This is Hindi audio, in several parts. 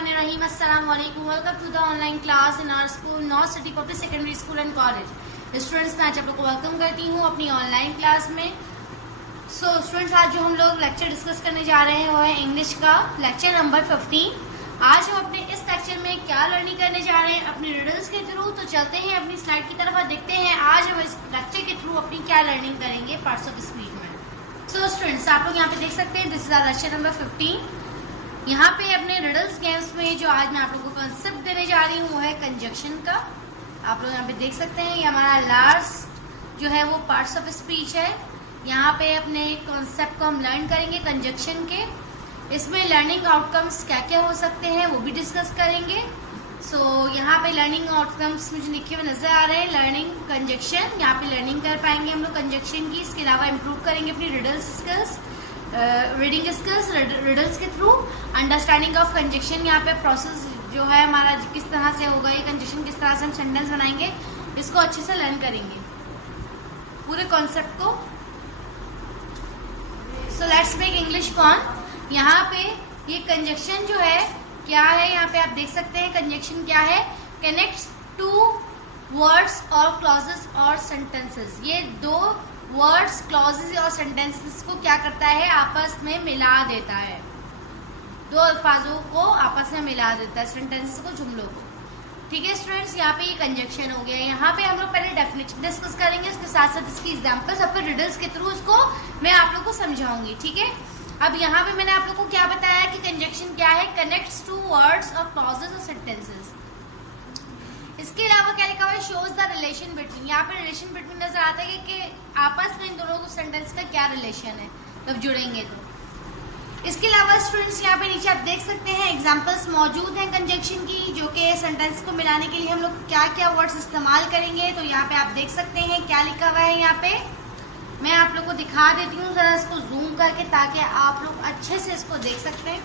Bismillahirrahmanirrahim. Assalamualaikum. Welcome to the online class in our school, North City Public Secondary School and College. Students, मैं आज आप लोग को वेलकम करती हूँ अपनी ऑनलाइन क्लास में। स्टूडेंट्स, आज जो हम लोग लेक्चर डिस्कस करने जा रहे हैं वो है इंग्लिश का लेक्चर नंबर 15। आज हम अपने इस लेक्चर में क्या लर्निंग करने जा रहे हैं अपनी रिडल्स के थ्रू। तो चलते हैं अपनी स्लाइड की तरफ और देखते हैं आज हम इस लेक्चर के थ्रू अपनी क्या लर्निंग करेंगे पार्ट्स ऑफ स्पीच में। स्टूडेंट्स, आप लोग यहाँ पे देख सकते हैं, this is our lecture number 15। यहाँ पे अपने रिडल्स गेम्स में जो आज मैं आप लोगों को कंसेप्ट देने जा रही हूँ वो है कंजक्शन का। आप लोग यहाँ पे देख सकते हैं, ये हमारा लास्ट जो है वो पार्ट्स ऑफ स्पीच है। यहाँ पे अपने कॉन्सेप्ट को हम लर्न करेंगे कंजक्शन के। इसमें लर्निंग आउटकम्स क्या क्या हो सकते हैं वो भी डिस्कस करेंगे। यहाँ पे लर्निंग आउटकम्स मुझे लिखे हुए नजर आ रहे हैं। लर्निंग कंजक्शन, यहाँ पे लर्निंग कर पाएंगे हम लोग कंजक्शन की। इसके अलावा इम्प्रूव करेंगे अपनी riddles skills, reading skills riddles के थ्रू। अंडरस्टैंडिंग ऑफ कंजक्शन, यहाँ पे प्रोसेस जो है हमारा किस तरह से होगा, ये कंजक्शन किस तरह से हम सेंटेंस बनाएंगे, इसको अच्छे से लर्न करेंगे पूरे कॉन्सेप्ट को। Let's make English fun. यहाँ पे ये कंजक्शन जो है क्या है, यहाँ पे आप देख सकते हैं कंजक्शन क्या है। कनेक्ट्स टू वर्ड्स और क्लॉजेस और सेंटेंसेस। ये दो वर्ड्स, क्लॉजेस और सेंटेंसेस को क्या करता है, आपस में मिला देता है। दो अल्फाजों को आपस में मिला देता है, सेंटेंसेस को, जुमलों को। ठीक है स्टूडेंट्स, यहाँ पे ये कंजक्शन हो गया। यहाँ पे हम लोग पहले डेफिनेशन डिस्कस करेंगे, उसके साथ साथ इसकी एग्जांपल्स और फिर रिडल्स के थ्रू उसको मैं आप लोग को समझाऊंगी। ठीक है, अब यहाँ पे मैंने आप लोग को क्या बताया कि कंजक्शन क्या है, कनेक्ट्स टू वर्ड्स और क्लॉजेस और सेंटेंसेस। इसके अलावा क्या लिखा हुआ है, शोज द रिलेशन बिटवीन। यहाँ पे रिलेशन बिटवीन नजर आता है कि आपस में इन दोनों सेंटेंस का क्या रिलेशन है जब जुड़ेंगे तो। इसके अलावा स्टूडेंट्स, यहाँ पे नीचे आप देख सकते हैं एग्जांपल्स मौजूद हैं कंजक्शन की, जो कि सेंटेंस को मिलाने के लिए हम लोग क्या क्या वर्ड्स इस्तेमाल करेंगे। तो यहाँ पे आप देख सकते हैं क्या लिखा हुआ है। यहाँ पे मैं आप लोग को दिखा देती हूँ जरा इसको जूम करके, ताकि आप लोग अच्छे से इसको देख सकते हैं।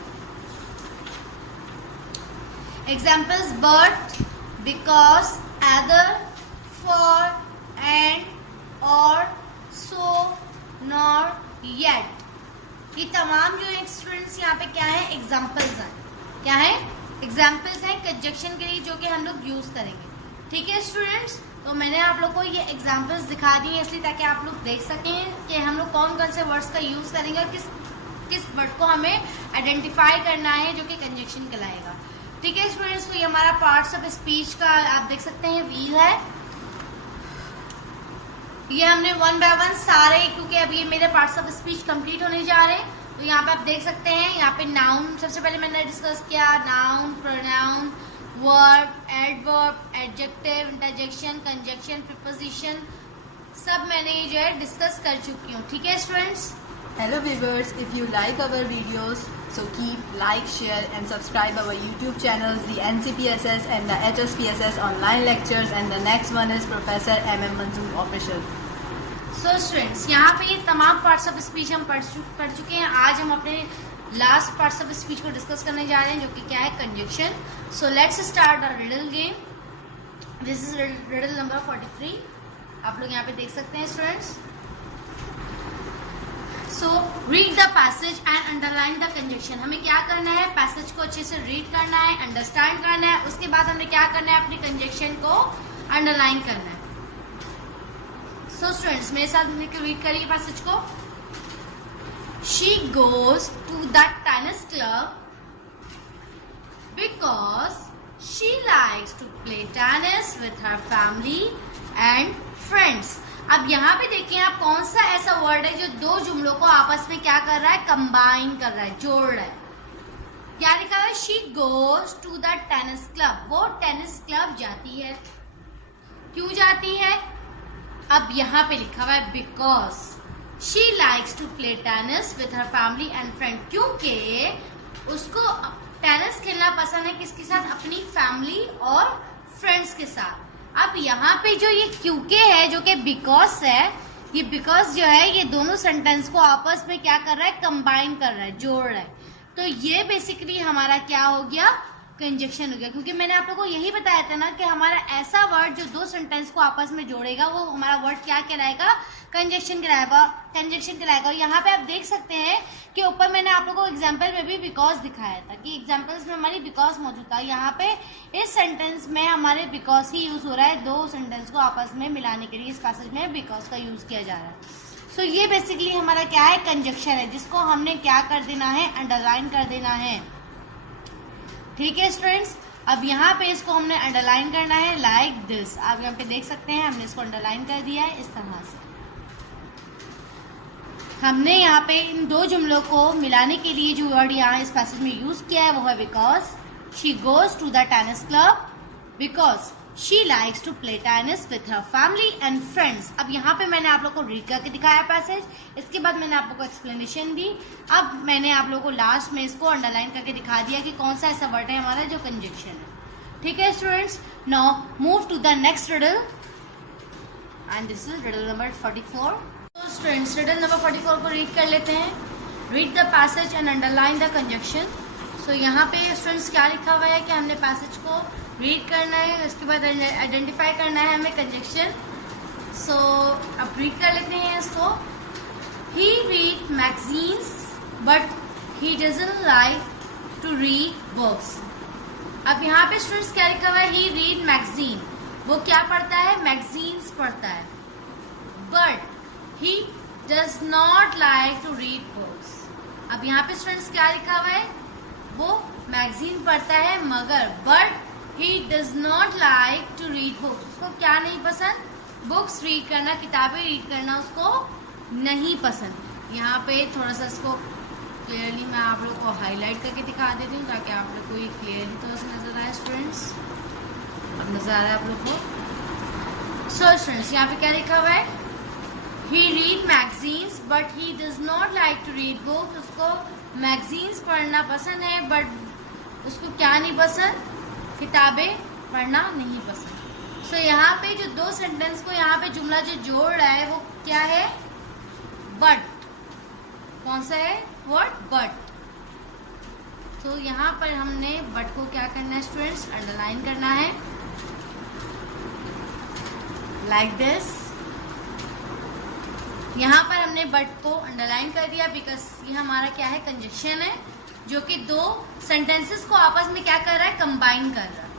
Examples, but, because, either, for, and, और, सो, नॉर, येट। ये तमाम जो है स्टूडेंट्स यहाँ पे क्या है, एग्जाम्पल्स हैं। क्या है, एग्जाम्पल्स हैं कंजक्शन के लिए जो कि हम लोग यूज करेंगे। ठीक है स्टूडेंट्स, तो मैंने आप लोग को ये एग्जाम्पल्स दिखा दी है इसलिए ताकि आप लोग देख सकें कि हम लोग कौन कौन से वर्ड्स का यूज करेंगे और किस वर्ड को हमें आइडेंटिफाई करना है जो कि कंजक्शन कहलाएगा। ठीक है स्टूडेंट्स, तो ये हमारा पार्ट्स ऑफ स्पीच का आप देख सकते हैं व्हील है। ये हमने वन बाय वन सारे, क्योंकि अब ये मेरे पार्ट्स ऑफ स्पीच कंप्लीट होने जा रहे हैं। तो यहाँ पे आप देख सकते हैं, यहाँ पे नाउन सबसे पहले मैंने डिस्कस किया, noun, pronoun, verb, adverb, adjective, interjection, conjunction, preposition, सब मैंने जो है डिस्कस कर चुकी हूँ। ठीक है students. Hello viewers, if you like our videos, so keep like, share and subscribe our YouTube channels, the NCPSS and the HSPSS online lectures, and the next one is Professor MM Manzoor Official. Students, यहाँ पे ये तमाम पार्ट्स ऑफ स्पीच हम पढ़ चुके हैं। आज हम अपने लास्ट पार्ट्स ऑफ स्पीच को डिस्कस करने जा रहे हैं जो कि क्या है, conjunction. So let's start our riddle game. This is riddle number 43। आप लोग यहाँ पे देख सकते हैं students. So read the passage and underline the conjunction. हमें क्या करना है, पैसेज को अच्छे से रीड करना है, अंडरस्टैंड करना है। उसके बाद हमें क्या करना है, अपनी कंजक्शन को अंडरलाइन करना है। स्टूडेंट्स, मेरे साथ मिलकर रीड करिए पैसेज को। She goes to the tennis club because she likes to play tennis with her family and friends. अब यहाँ पे देखिए आप, कौन सा ऐसा वर्ड है जो दो जुमलों को आपस में क्या कर रहा है, कंबाइन कर रहा है, जोड़ रहा है। क्या लिखा है, She goes to the tennis club। वो टेनिस क्लब जाती है। क्यों जाती है, अब यहाँ पे लिखा हुआ है because she likes to play tennis with her family and friend. क्योंकि उसको टेनिस खेलना पसंद है, किसके साथ, अपनी फैमिली और फ्रेंड्स के साथ। अब यहाँ पे जो ये क्योंकि है जो कि बिकॉज है, ये बिकॉज जो है ये दोनों सेंटेंस को आपस में क्या कर रहा है, कंबाइन कर रहा है, जोड़ रहा है। तो ये बेसिकली हमारा क्या हो गया, कंजक्शन हो गया, क्योंकि मैंने आप लोगों को यही बताया था ना कि हमारा ऐसा वर्ड जो दो सेंटेंस को आपस में जोड़ेगा वो हमारा वर्ड क्या कहलाएगा, कंजक्शन कहलाएगा। और यहाँ पे आप देख सकते हैं कि ऊपर मैंने आप लोगों को एग्जाम्पल में भी बिकॉज दिखाया था कि एग्जाम्पल्स में हमारी बिकॉज मौजूद था। यहाँ पे इस सेंटेंस में हमारे बिकॉज ही यूज हो रहा है, दो सेंटेंस को आपस में मिलाने के लिए इस पैसेज में बिकॉज का यूज किया जा रहा है। सो ये बेसिकली हमारा क्या है, कंजक्शन है, जिसको हमने क्या कर देना है, अंडरलाइन कर देना है। ठीक है स्टूडेंट्स, अब यहाँ पे इसको हमने अंडरलाइन करना है लाइक दिस। आप यहाँ पे देख सकते हैं हमने इसको अंडरलाइन कर दिया है इस तरह से। हमने यहाँ पे इन दो जुमलों को मिलाने के लिए जो वर्ड यहाँ इस पैसेज में यूज किया है वो है because she goes to the tennis club, because she likes to play tennis with her family and friends. अब यहाँ पे मैंने आप लोग को रीड करके दिखाया पैसेज, इसके बाद मैंने आप लोग को एक्सप्लेनेशन दी। अब मैंने आप लोग को लास्ट में इसको अंडरलाइन करके दिखा दिया कि कौन सा ऐसा वर्ड है हमारा जो कंजक्शन है। ठीक है students, now move to the next riddle and this is riddle number 44। तो स्टूडेंट्स रिडल नंबर 44 को रीड कर लेते हैं। Read the passage and underline the conjunction. So यहाँ पे स्टूडेंट्स क्या लिखा हुआ है कि हमने पैसेज को रीड करना है, उसके बाद आइडेंटिफाई करना है हमें कंजक्शन। सो अब रीड कर लेते हैं इसको। He read magazines but he doesn't like to read books. अब यहाँ पे स्टूडेंट्स क्या लिखा हुआ है, ही रीड मैगजीन, वो क्या पढ़ता है, मैगजीन्स पढ़ता है, but he does not like to read books. अब यहाँ पे स्टूडेंट्स क्या लिखा हुआ है, वो मैगजीन पढ़ता है मगर but he does not like to read books। उसको क्या नहीं पसंद, बुक्स रीड करना, किताबें रीड करना उसको नहीं पसंद। यहाँ पे थोड़ा सा इसको क्लियरली मैं आप लोग को हाईलाइट करके दिखा देती हूँ ताकि आप लोग को ये क्लियरली थोड़ा सा नजर आए। स्टूडेंट्स अब नजर आ रहा है आप लोग को। सो स्टूडेंट्स यहाँ पे क्या लिखा हुआ है, he read magazines but he does not like to read books। उसको मैगजीन्स पढ़ना पसंद है बट उसको क्या नहीं पसंद, किताबें पढ़ना नहीं पसंद। सो यहाँ पे जो दो सेंटेंस को यहाँ पे जुमला जो जोड़ रहा है वो क्या है, बट। कौन सा है वर्ड, बट। तो यहाँ पर हमने बट को क्या करना है स्टूडेंट्स, अंडरलाइन करना है लाइक दिस। यहाँ पर हमने बट को अंडरलाइन कर दिया बिकॉज ये हमारा क्या है, कंजक्शन है, जो कि दो सेंटेंसेस को आपस में क्या कर रहा है, कंबाइन कर रहा है।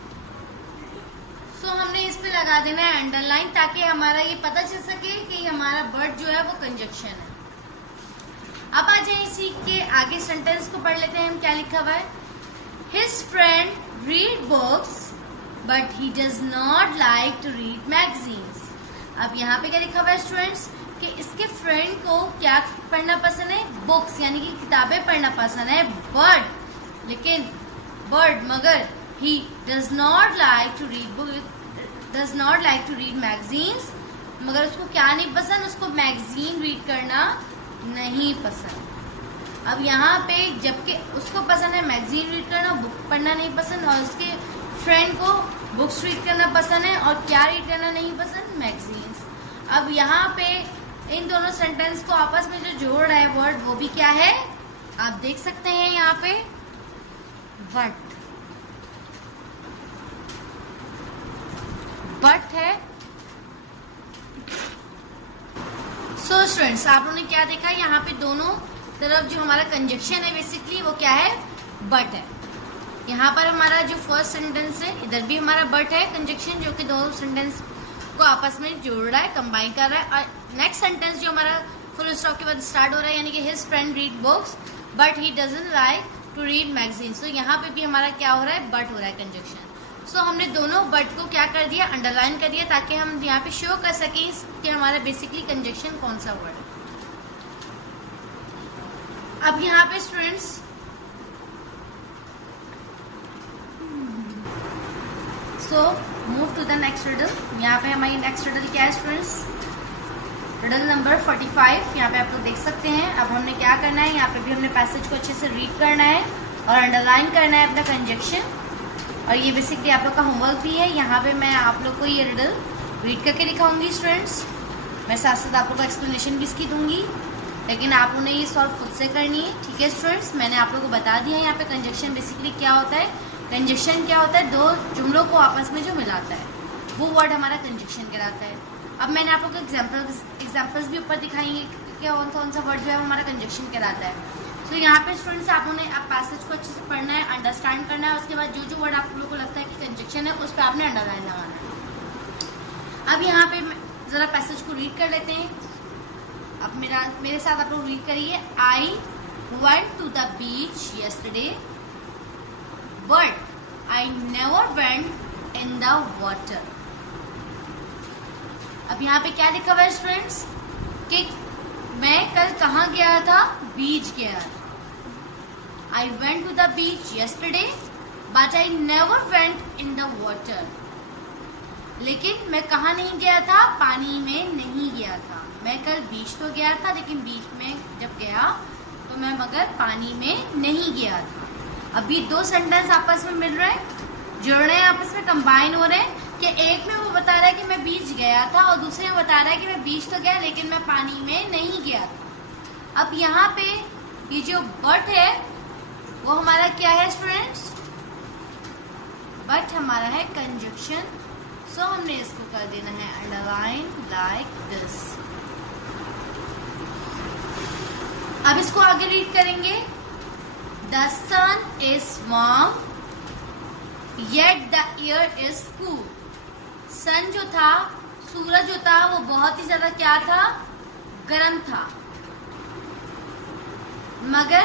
सो हमने इस पे लगा देना है अंडरलाइन ताकि हमारा ये पता चल सके कि हमारा वर्ड जो है वो कंजक्शन है। अब आ जाए इसी के आगे सेंटेंस को पढ़ लेते हैं हम, क्या लिखा हुआ है, his friend read books but he does not like to read magazines. अब यहाँ पे क्या लिखा हुआ है स्टूडेंट्स कि इसके फ्रेंड को क्या पढ़ना पसंद है, बुक्स यानी कि किताबें पढ़ना पसंद है, मगर he does not like to read magazines। मगर उसको क्या नहीं पसंद, उसको मैगजीन रीड करना नहीं पसंद। अब यहाँ पे जबकि उसको पसंद है मैगजीन रीड करना, बुक पढ़ना नहीं पसंद, और उसके फ्रेंड को बुक्स रीड करना पसंद है और क्या रीड करना नहीं पसंद, मैगजीन्स। अब यहाँ पे इन दोनों सेंटेंस को आपस में जो जोड़ रहा है वर्ड वो भी क्या है, आप देख सकते हैं यहाँ पे बट है। सो स्टूडेंट्स आप लोगों ने क्या देखा, यहाँ पे दोनों तरफ जो हमारा कंजक्शन है बेसिकली वो क्या है, बट है। यहाँ पर हमारा जो फर्स्ट सेंटेंस है इधर भी हमारा बट है कंजक्शन, जो कि दो सेंटेंस को आपस में जोड़ रहा है, कंबाइन कर रहा है। और नेक्स्ट सेंटेंस जो हमारा फुल स्टॉप के बाद स्टार्ट हो रहा है यानी कि his friend read books but he doesn't like to read magazine. So यहाँ पे भी हमारा क्या हो रहा है, बट हो रहा है कंजक्शन। सो हमने दोनों बट को क्या कर दिया, अंडरलाइन कर दिया ताकि हम यहाँ पे शो कर सकें कि हमारा बेसिकली कंजक्शन कौन सा वर्ड है। अब यहाँ पे students so move to the next riddle. यहाँ पे हमारी नेक्स्ट रिडल क्या है स्टूडेंट्स, रिडल नंबर 45। यहाँ पे आप लोग देख सकते हैं। अब हमने क्या करना है, यहाँ पे भी हमने पैसेज को अच्छे से रीड करना है और अंडरलाइन करना है अपना कंजक्शन, और ये बेसिकली आप लोग का होमवर्क भी है। यहाँ पे मैं आप लोग को ये रिडल रीड करके दिखाऊंगी स्टूडेंट्स, मैं साथ साथ आप लोग को एक्सप्लेनेशन भी इसकी दूंगी, लेकिन आप लोगों ने ये सॉल्व खुद से करनी है। ठीक है स्टूडेंट्स, मैंने आप लोग को बता दिया है यहाँ पे कंजक्शन बेसिकली क्या होता है। कंजक्शन क्या होता है? दो जुमलों को आपस में जो मिलाता है वो वर्ड हमारा कंजक्शन कहलाता है। अब मैंने आप लोग को एग्जाम्पल्स भी ऊपर दिखाएंगे कि कौन सा वर्ड जो है हमारा कंजक्शन कहलाता है। तो यहाँ पे स्टूडेंट्स आप लोगों ने अब पैसेज को अच्छे से पढ़ना है, अंडरस्टैंड करना है। उसके बाद जो जो वर्ड आप लोगों को लगता है कि कंजक्शन है उस पर आपने अंडरलाइन लगाना है। अब यहाँ पे ज़रा पैसेज को रीड कर लेते हैं। अब मेरे साथ आप लोग रीड करिए। I went to the beach yesterday but I never went in the water. अब यहाँ पे क्या लिखा हुआ है स्टूडेंट्स कि मैं कल कहाँ गया था? बीच गया था। I went to the beach yesterday, but I never went in the water. लेकिन मैं कहाँ नहीं गया था? पानी में नहीं गया था। मैं कल बीच तो गया था, लेकिन बीच में जब गया तो मैं मगर पानी में नहीं गया था। अभी दो सेंटेंस आपस में मिल रहे हैं, जुड़ रहे हैं, आपस में कंबाइन हो रहे हैं कि एक में वो बता रहा है कि मैं बीच गया था और दूसरे में बता रहा है कि मैं बीच तो गया लेकिन मैं पानी में नहीं गया था। अब यहाँ पे ये जो बट है वो हमारा क्या है स्टूडेंट्स? बट हमारा है कंजक्शन। सो हमने इसको कर देना है अंडरलाइन लाइक दिस। अब इसको आगे रीड करेंगे। The sun is warm yet the air is cool. Sun जो था, सूरज जो था, वो बहुत ही ज्यादा क्या था? गर्म था, मगर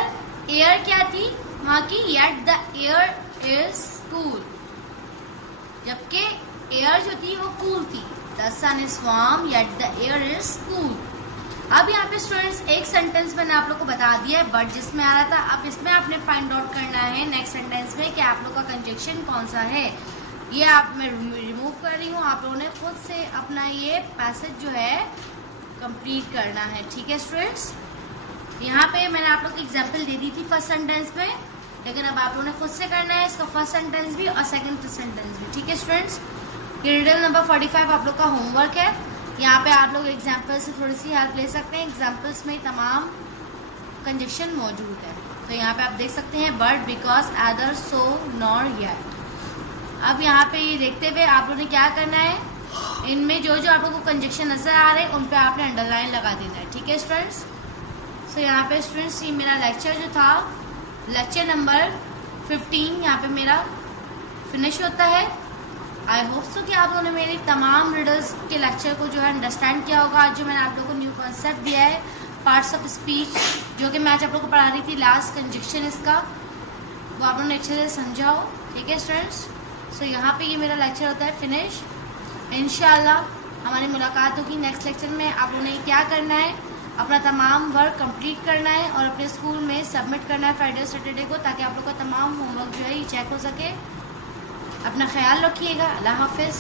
एयर क्या थी वहां की? Yet the air is cool. जबकि एयर जो थी वो कूल थी। The sun is warm yet the air is cool. अब यहाँ पे स्टूडेंट्स एक सेंटेंस मैंने आप लोग को बता दिया है बट जिसमें आ रहा था। अब इसमें आपने फाइंड आउट करना है नेक्स्ट सेंटेंस में कि आप लोग का कंजक्शन कौन सा है। ये आप मैं रिमूव कर रही हूँ, आप लोगों ने खुद से अपना ये पैसेज जो है कंप्लीट करना है। ठीक है स्टूडेंट्स, यहाँ पे मैंने आप लोग को एग्जाम्पल दे दी थी फर्स्ट सेंटेंस में, लेकिन अब आप लोगों ने खुद से करना है इसका फर्स्ट सेंटेंस भी और सेकंड सेंटेंस भी। ठीक है स्टूडेंट्स, ये रिडल नंबर 45 आप लोग का होमवर्क है। यहाँ पे आप लोग एग्जाम्पल से थोड़ी सी हेल्प ले सकते हैं। एग्जाम्पल्स में तमाम कंजक्शन मौजूद है। तो यहाँ पे आप देख सकते हैं but, because, either, so, nor, yet. अब यहाँ पे ये देखते हुए आप लोगों ने क्या करना है, इनमें जो जो आप लोगों को कंजक्शन नजर आ रहे हैं उन पे आपने अंडरलाइन लगा देना है। ठीक है स्टूडेंट्स, सो यहाँ पे स्टूडेंट्स ये मेरा लेक्चर जो था, लेक्चर नंबर 15 यहाँ पे मेरा फिनिश होता है। आई होप सो कि आप लोगों ने मेरी तमाम रीडर्स के लेक्चर को जो है अंडरस्टैंड किया होगा। आज जो मैंने आप लोगों को न्यू कॉन्सेप्ट दिया है पार्ट्स ऑफ स्पीच, जो कि मैं आज आप लोगों को पढ़ा रही थी लास्ट कंजक्शन इसका, वो आप लोगों ने अच्छे से समझा हो। ठीक है स्टूडेंट्स, सो यहाँ पे ये मेरा लेक्चर होता है फिनिश। इंशाल्लाह हमारी मुलाकात होगी नेक्स्ट लेक्चर में। आप लोगों ने क्या करना है, अपना तमाम वर्क कंप्लीट करना है और अपने स्कूल में सबमिट करना है फ्राइडे और सैटरडे को, ताकि आप लोग का तमाम होमवर्क जो है ये चेक हो सके। अपना ख्याल रखिएगा। अल्लाह हाफिज़।